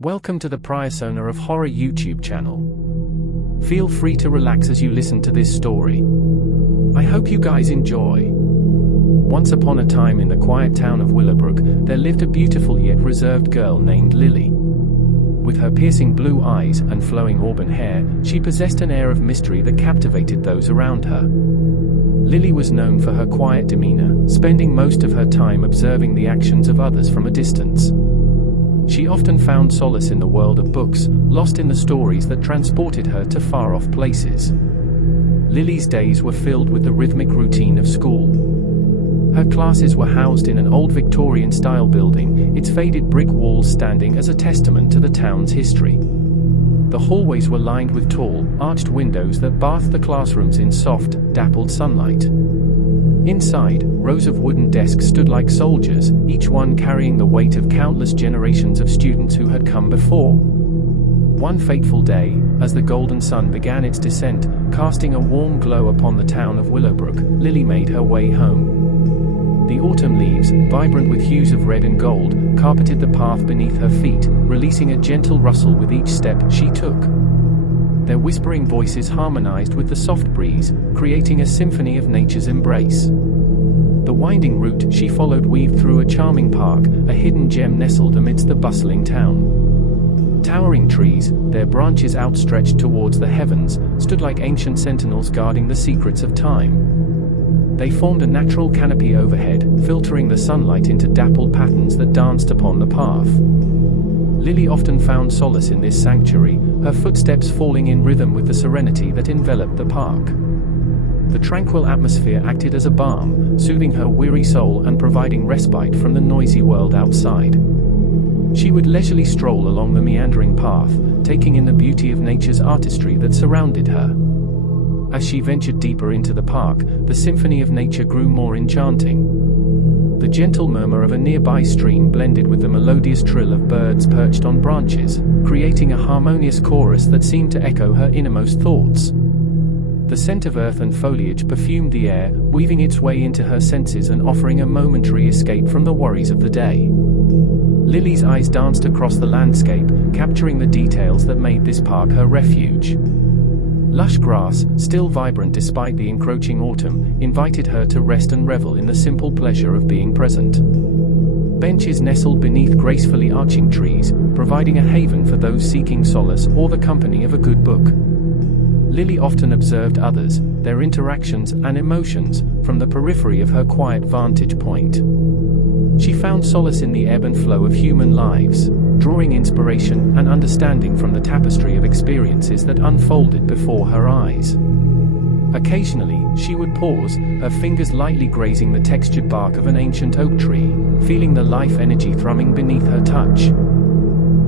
Welcome to the Priasona of Horror YouTube channel. Feel free to relax as you listen to this story. I hope you guys enjoy. Once upon a time in the quiet town of Willowbrook, there lived a beautiful yet reserved girl named Lily. With her piercing blue eyes and flowing auburn hair, she possessed an air of mystery that captivated those around her. Lily was known for her quiet demeanor, spending most of her time observing the actions of others from a distance. She often found solace in the world of books, lost in the stories that transported her to far-off places. Lily's days were filled with the rhythmic routine of school. Her classes were housed in an old Victorian-style building, its faded brick walls standing as a testament to the town's history. The hallways were lined with tall, arched windows that bathed the classrooms in soft, dappled sunlight. Inside, rows of wooden desks stood like soldiers, each one carrying the weight of countless generations of students who had come before. One fateful day, as the golden sun began its descent, casting a warm glow upon the town of Willowbrook, Lily made her way home. The autumn leaves, vibrant with hues of red and gold, carpeted the path beneath her feet, releasing a gentle rustle with each step she took. Their whispering voices harmonized with the soft breeze, creating a symphony of nature's embrace. The winding route she followed weaved through a charming park, a hidden gem nestled amidst the bustling town. Towering trees, their branches outstretched towards the heavens, stood like ancient sentinels guarding the secrets of time. They formed a natural canopy overhead, filtering the sunlight into dappled patterns that danced upon the path. Lily often found solace in this sanctuary, her footsteps falling in rhythm with the serenity that enveloped the park. The tranquil atmosphere acted as a balm, soothing her weary soul and providing respite from the noisy world outside. She would leisurely stroll along the meandering path, taking in the beauty of nature's artistry that surrounded her. As she ventured deeper into the park, the symphony of nature grew more enchanting. The gentle murmur of a nearby stream blended with the melodious trill of birds perched on branches, creating a harmonious chorus that seemed to echo her innermost thoughts. The scent of earth and foliage perfumed the air, weaving its way into her senses and offering a momentary escape from the worries of the day. Lily's eyes danced across the landscape, capturing the details that made this park her refuge. Lush grass, still vibrant despite the encroaching autumn, invited her to rest and revel in the simple pleasure of being present. Benches nestled beneath gracefully arching trees, providing a haven for those seeking solace or the company of a good book. Lily often observed others, their interactions and emotions, from the periphery of her quiet vantage point. She found solace in the ebb and flow of human lives, drawing inspiration and understanding from the tapestry of experiences that unfolded before her eyes. Occasionally, she would pause, her fingers lightly grazing the textured bark of an ancient oak tree, feeling the life energy thrumming beneath her touch.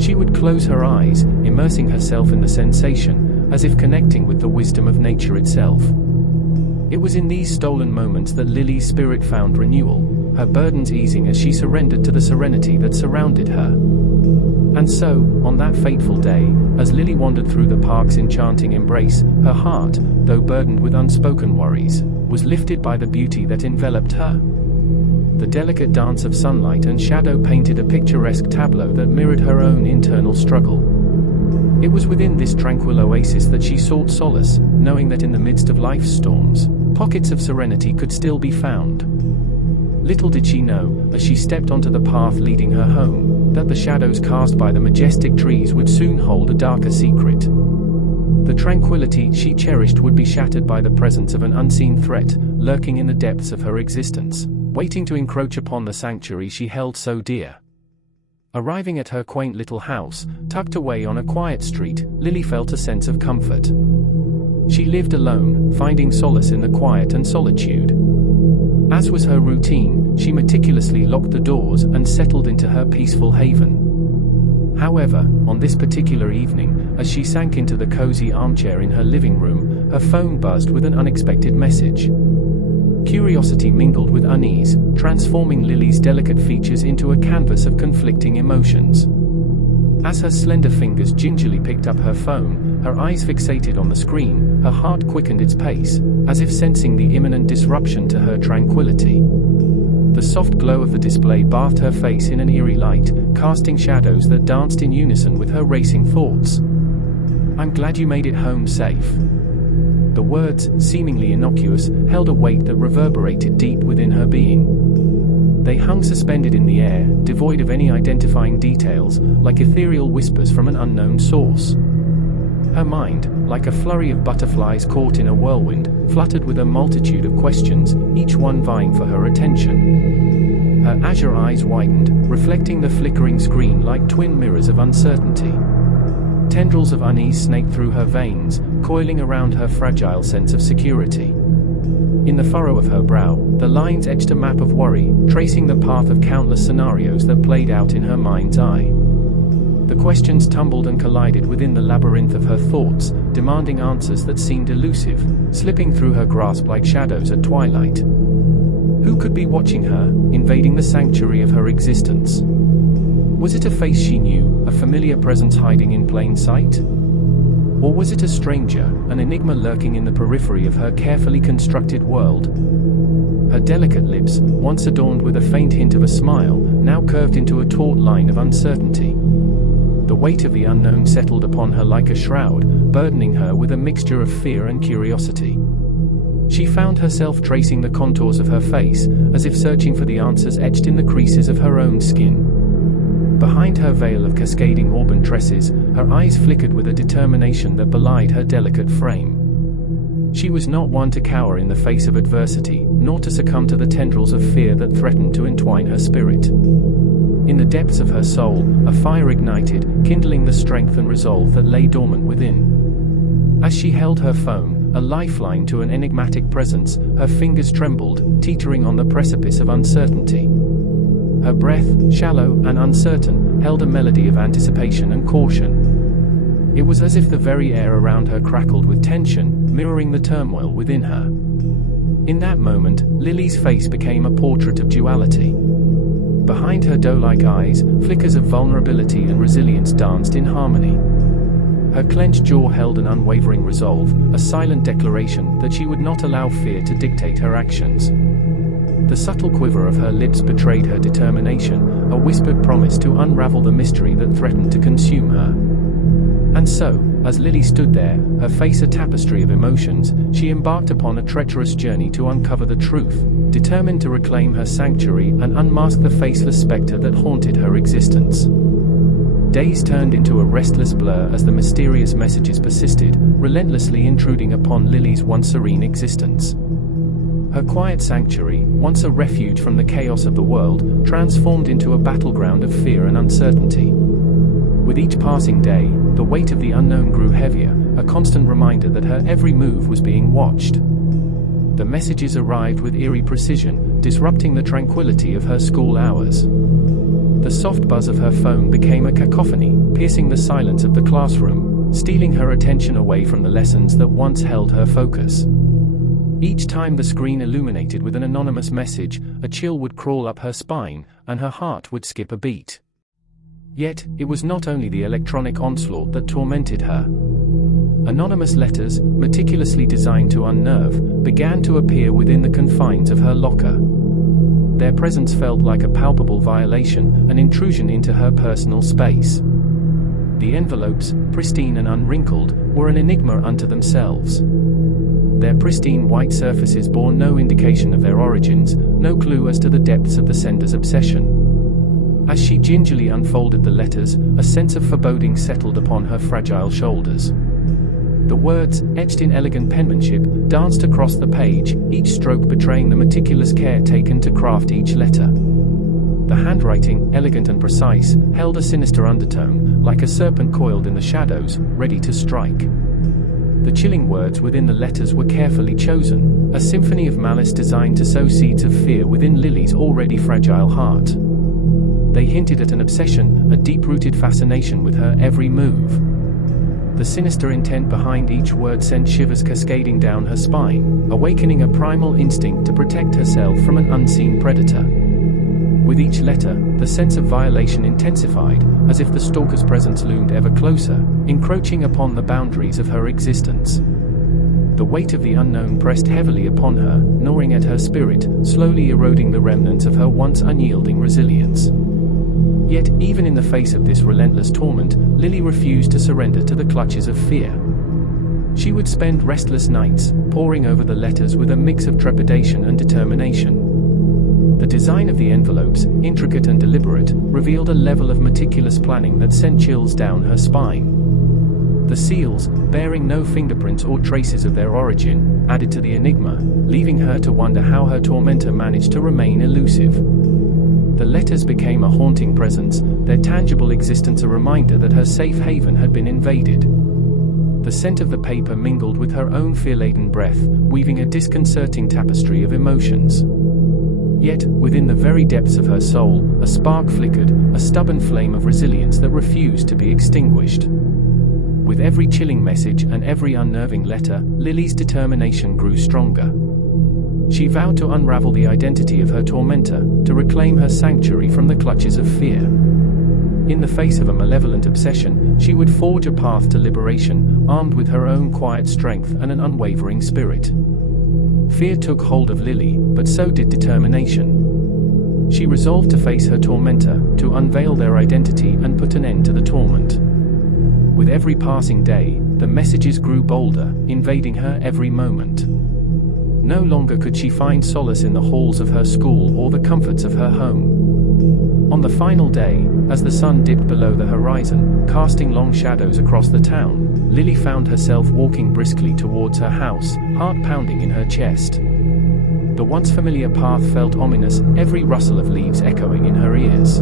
She would close her eyes, immersing herself in the sensation, as if connecting with the wisdom of nature itself. It was in these stolen moments that Lily's spirit found renewal, her burdens easing as she surrendered to the serenity that surrounded her. And so, on that fateful day, as Lily wandered through the park's enchanting embrace, her heart, though burdened with unspoken worries, was lifted by the beauty that enveloped her. The delicate dance of sunlight and shadow painted a picturesque tableau that mirrored her own internal struggle. It was within this tranquil oasis that she sought solace, knowing that in the midst of life's storms, pockets of serenity could still be found. Little did she know, as she stepped onto the path leading her home, that the shadows cast by the majestic trees would soon hold a darker secret. The tranquility she cherished would be shattered by the presence of an unseen threat, lurking in the depths of her existence, waiting to encroach upon the sanctuary she held so dear. Arriving at her quaint little house, tucked away on a quiet street, Lily felt a sense of comfort. She lived alone, finding solace in the quiet and solitude. As was her routine, she meticulously locked the doors and settled into her peaceful haven. However, on this particular evening, as she sank into the cozy armchair in her living room, her phone buzzed with an unexpected message. Curiosity mingled with unease, transforming Lily's delicate features into a canvas of conflicting emotions. As her slender fingers gingerly picked up her phone, her eyes fixated on the screen, her heart quickened its pace, as if sensing the imminent disruption to her tranquility. The soft glow of the display bathed her face in an eerie light, casting shadows that danced in unison with her racing thoughts. "I'm glad you made it home safe." The words, seemingly innocuous, held a weight that reverberated deep within her being. They hung suspended in the air, devoid of any identifying details, like ethereal whispers from an unknown source. Her mind, like a flurry of butterflies caught in a whirlwind, fluttered with a multitude of questions, each one vying for her attention. Her azure eyes widened, reflecting the flickering screen like twin mirrors of uncertainty. Tendrils of unease snaked through her veins, coiling around her fragile sense of security. In the furrow of her brow, the lines etched a map of worry, tracing the path of countless scenarios that played out in her mind's eye. The questions tumbled and collided within the labyrinth of her thoughts, demanding answers that seemed elusive, slipping through her grasp like shadows at twilight. Who could be watching her, invading the sanctuary of her existence? Was it a face she knew, a familiar presence hiding in plain sight? Or was it a stranger, an enigma lurking in the periphery of her carefully constructed world? Her delicate lips, once adorned with a faint hint of a smile, now curved into a taut line of uncertainty. The weight of the unknown settled upon her like a shroud, burdening her with a mixture of fear and curiosity. She found herself tracing the contours of her face, as if searching for the answers etched in the creases of her own skin. Behind her veil of cascading auburn tresses, her eyes flickered with a determination that belied her delicate frame. She was not one to cower in the face of adversity, nor to succumb to the tendrils of fear that threatened to entwine her spirit. In the depths of her soul, a fire ignited, kindling the strength and resolve that lay dormant within. As she held her phone, a lifeline to an enigmatic presence, her fingers trembled, teetering on the precipice of uncertainty. Her breath, shallow and uncertain, held a melody of anticipation and caution. It was as if the very air around her crackled with tension, mirroring the turmoil within her. In that moment, Lily's face became a portrait of duality. Behind her doe-like eyes, flickers of vulnerability and resilience danced in harmony. Her clenched jaw held an unwavering resolve, a silent declaration that she would not allow fear to dictate her actions. The subtle quiver of her lips betrayed her determination, a whispered promise to unravel the mystery that threatened to consume her. And so, as Lily stood there, her face a tapestry of emotions, she embarked upon a treacherous journey to uncover the truth, determined to reclaim her sanctuary and unmask the faceless specter that haunted her existence. Days turned into a restless blur as the mysterious messages persisted, relentlessly intruding upon Lily's once serene existence. Her quiet sanctuary, once a refuge from the chaos of the world, transformed into a battleground of fear and uncertainty. With each passing day, the weight of the unknown grew heavier, a constant reminder that her every move was being watched. The messages arrived with eerie precision, disrupting the tranquility of her school hours. The soft buzz of her phone became a cacophony, piercing the silence of the classroom, stealing her attention away from the lessons that once held her focus. Each time the screen illuminated with an anonymous message, a chill would crawl up her spine, and her heart would skip a beat. Yet, it was not only the electronic onslaught that tormented her. Anonymous letters, meticulously designed to unnerve, began to appear within the confines of her locker. Their presence felt like a palpable violation, an intrusion into her personal space. The envelopes, pristine and unwrinkled, were an enigma unto themselves. Their pristine white surfaces bore no indication of their origins, no clue as to the depths of the sender's obsession. As she gingerly unfolded the letters, a sense of foreboding settled upon her fragile shoulders. The words, etched in elegant penmanship, danced across the page, each stroke betraying the meticulous care taken to craft each letter. The handwriting, elegant and precise, held a sinister undertone, like a serpent coiled in the shadows, ready to strike. The chilling words within the letters were carefully chosen, a symphony of malice designed to sow seeds of fear within Lily's already fragile heart. They hinted at an obsession, a deep-rooted fascination with her every move. The sinister intent behind each word sent shivers cascading down her spine, awakening a primal instinct to protect herself from an unseen predator. With each letter, the sense of violation intensified, as if the stalker's presence loomed ever closer, encroaching upon the boundaries of her existence. The weight of the unknown pressed heavily upon her, gnawing at her spirit, slowly eroding the remnants of her once unyielding resilience. Yet, even in the face of this relentless torment, Lily refused to surrender to the clutches of fear. She would spend restless nights, poring over the letters with a mix of trepidation and determination. The design of the envelopes, intricate and deliberate, revealed a level of meticulous planning that sent chills down her spine. The seals, bearing no fingerprints or traces of their origin, added to the enigma, leaving her to wonder how her tormentor managed to remain elusive. The letters became a haunting presence, their tangible existence a reminder that her safe haven had been invaded. The scent of the paper mingled with her own fear-laden breath, weaving a disconcerting tapestry of emotions. Yet, within the very depths of her soul, a spark flickered, a stubborn flame of resilience that refused to be extinguished. With every chilling message and every unnerving letter, Lily's determination grew stronger. She vowed to unravel the identity of her tormentor, to reclaim her sanctuary from the clutches of fear. In the face of a malevolent obsession, she would forge a path to liberation, armed with her own quiet strength and an unwavering spirit. Fear took hold of Lily, but so did determination. She resolved to face her tormentor, to unveil their identity and put an end to the torment. With every passing day, the messages grew bolder, invading her every moment. No longer could she find solace in the halls of her school or the comforts of her home. On the final day, as the sun dipped below the horizon, casting long shadows across the town, Lily found herself walking briskly towards her house, heart pounding in her chest. The once familiar path felt ominous, every rustle of leaves echoing in her ears.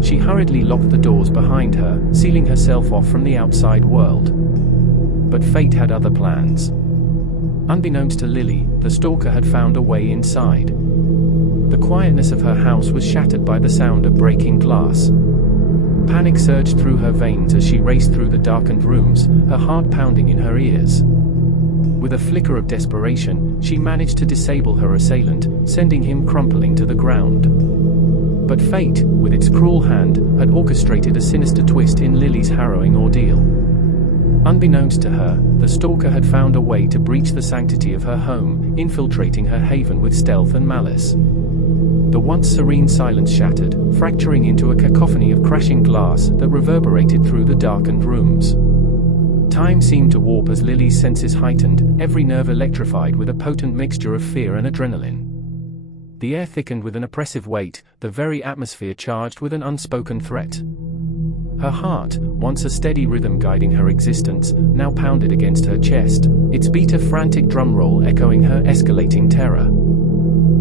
She hurriedly locked the doors behind her, sealing herself off from the outside world. But fate had other plans. Unbeknownst to Lily, the Stalker had found a way inside. The quietness of her house was shattered by the sound of breaking glass. Panic surged through her veins as she raced through the darkened rooms, her heart pounding in her ears. With a flicker of desperation, she managed to disable her assailant, sending him crumpling to the ground. But fate, with its cruel hand, had orchestrated a sinister twist in Lily's harrowing ordeal. Unbeknownst to her, the Stalker had found a way to breach the sanctity of her home, infiltrating her haven with stealth and malice. The once serene silence shattered, fracturing into a cacophony of crashing glass that reverberated through the darkened rooms. Time seemed to warp as Lily's senses heightened, every nerve electrified with a potent mixture of fear and adrenaline. The air thickened with an oppressive weight, the very atmosphere charged with an unspoken threat. Her heart, once a steady rhythm guiding her existence, now pounded against her chest, its beat a frantic drum roll echoing her escalating terror.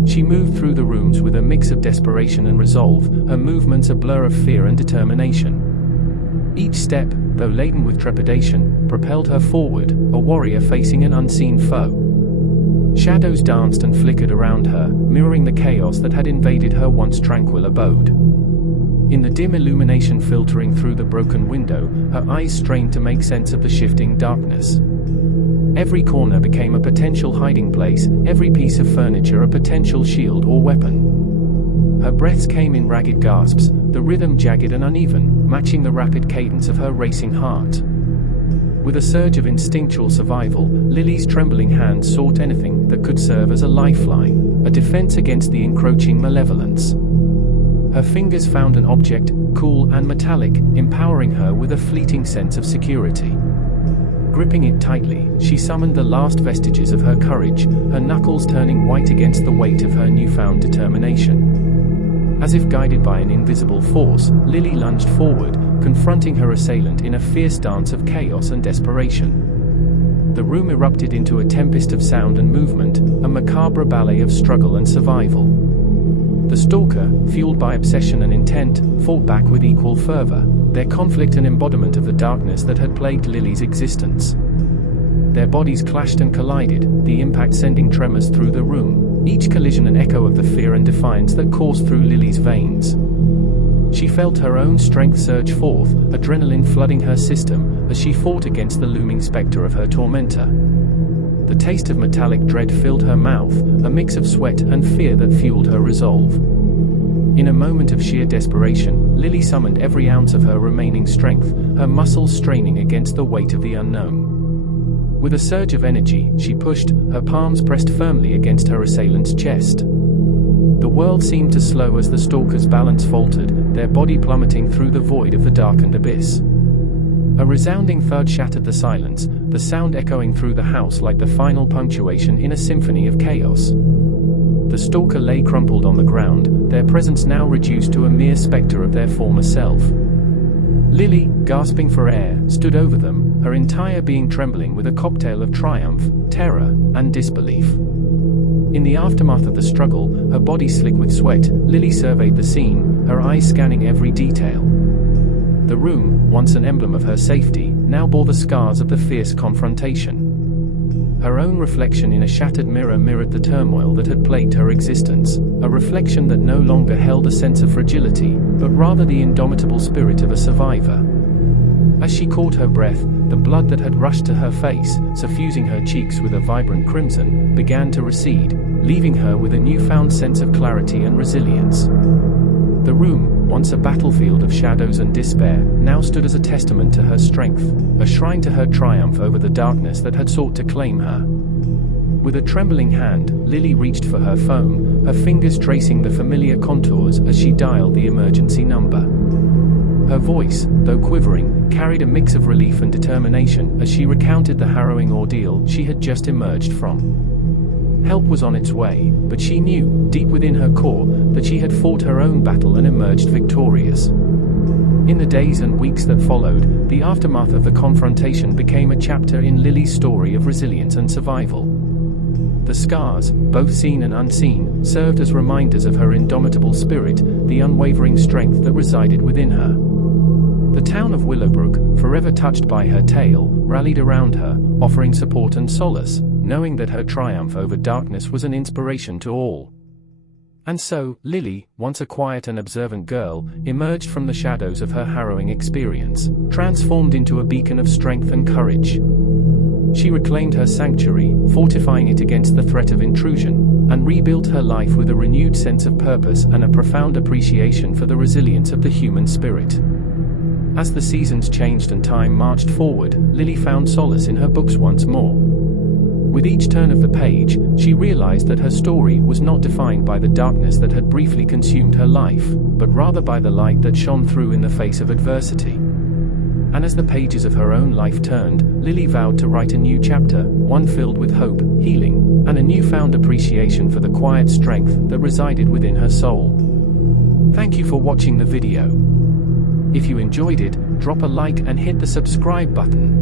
She moved through the rooms with a mix of desperation and resolve, her movements a blur of fear and determination. Each step, though laden with trepidation, propelled her forward, a warrior facing an unseen foe. Shadows danced and flickered around her, mirroring the chaos that had invaded her once tranquil abode. In the dim illumination filtering through the broken window, her eyes strained to make sense of the shifting darkness. Every corner became a potential hiding place, every piece of furniture a potential shield or weapon. Her breaths came in ragged gasps, the rhythm jagged and uneven, matching the rapid cadence of her racing heart. With a surge of instinctual survival, Lily's trembling hands sought anything that could serve as a lifeline, a defense against the encroaching malevolence. Her fingers found an object, cool and metallic, empowering her with a fleeting sense of security. Gripping it tightly, she summoned the last vestiges of her courage, her knuckles turning white against the weight of her newfound determination. As if guided by an invisible force, Lily lunged forward, confronting her assailant in a fierce dance of chaos and desperation. The room erupted into a tempest of sound and movement, a macabre ballet of struggle and survival. The Stalker, fueled by obsession and intent, fought back with equal fervor, their conflict an embodiment of the darkness that had plagued Lily's existence. Their bodies clashed and collided, the impact sending tremors through the room, each collision an echo of the fear and defiance that coursed through Lily's veins. She felt her own strength surge forth, adrenaline flooding her system, as she fought against the looming specter of her tormentor. The taste of metallic dread filled her mouth, a mix of sweat and fear that fueled her resolve. In a moment of sheer desperation, Lily summoned every ounce of her remaining strength, her muscles straining against the weight of the unknown. With a surge of energy, she pushed, her palms pressed firmly against her assailant's chest. The world seemed to slow as the Stalker's balance faltered, their body plummeting through the void of the darkened abyss. A resounding thud shattered the silence, the sound echoing through the house like the final punctuation in a symphony of chaos. The Stalker lay crumpled on the ground, their presence now reduced to a mere specter of their former self. Lily, gasping for air, stood over them, her entire being trembling with a cocktail of triumph, terror, and disbelief. In the aftermath of the struggle, her body slick with sweat, Lily surveyed the scene, her eyes scanning every detail. The room, once an emblem of her safety, now bore the scars of the fierce confrontation. Her own reflection in a shattered mirror mirrored the turmoil that had plagued her existence, a reflection that no longer held a sense of fragility, but rather the indomitable spirit of a survivor. As she caught her breath, the blood that had rushed to her face, suffusing her cheeks with a vibrant crimson, began to recede, leaving her with a newfound sense of clarity and resilience. The room, once a battlefield of shadows and despair, now stood as a testament to her strength, a shrine to her triumph over the darkness that had sought to claim her. With a trembling hand, Lily reached for her phone, her fingers tracing the familiar contours as she dialed the emergency number. Her voice, though quivering, carried a mix of relief and determination as she recounted the harrowing ordeal she had just emerged from. Help was on its way, but she knew, deep within her core, that she had fought her own battle and emerged victorious. In the days and weeks that followed, the aftermath of the confrontation became a chapter in Lily's story of resilience and survival. The scars, both seen and unseen, served as reminders of her indomitable spirit, the unwavering strength that resided within her. The town of Willowbrook, forever touched by her tale, rallied around her, offering support and solace, knowing that her triumph over darkness was an inspiration to all. And so, Lily, once a quiet and observant girl, emerged from the shadows of her harrowing experience, transformed into a beacon of strength and courage. She reclaimed her sanctuary, fortifying it against the threat of intrusion, and rebuilt her life with a renewed sense of purpose and a profound appreciation for the resilience of the human spirit. As the seasons changed and time marched forward, Lily found solace in her books once more. With each turn of the page, she realized that her story was not defined by the darkness that had briefly consumed her life, but rather by the light that shone through in the face of adversity. And as the pages of her own life turned, Lily vowed to write a new chapter, one filled with hope, healing, and a newfound appreciation for the quiet strength that resided within her soul. Thank you for watching the video. If you enjoyed it, drop a like and hit the subscribe button.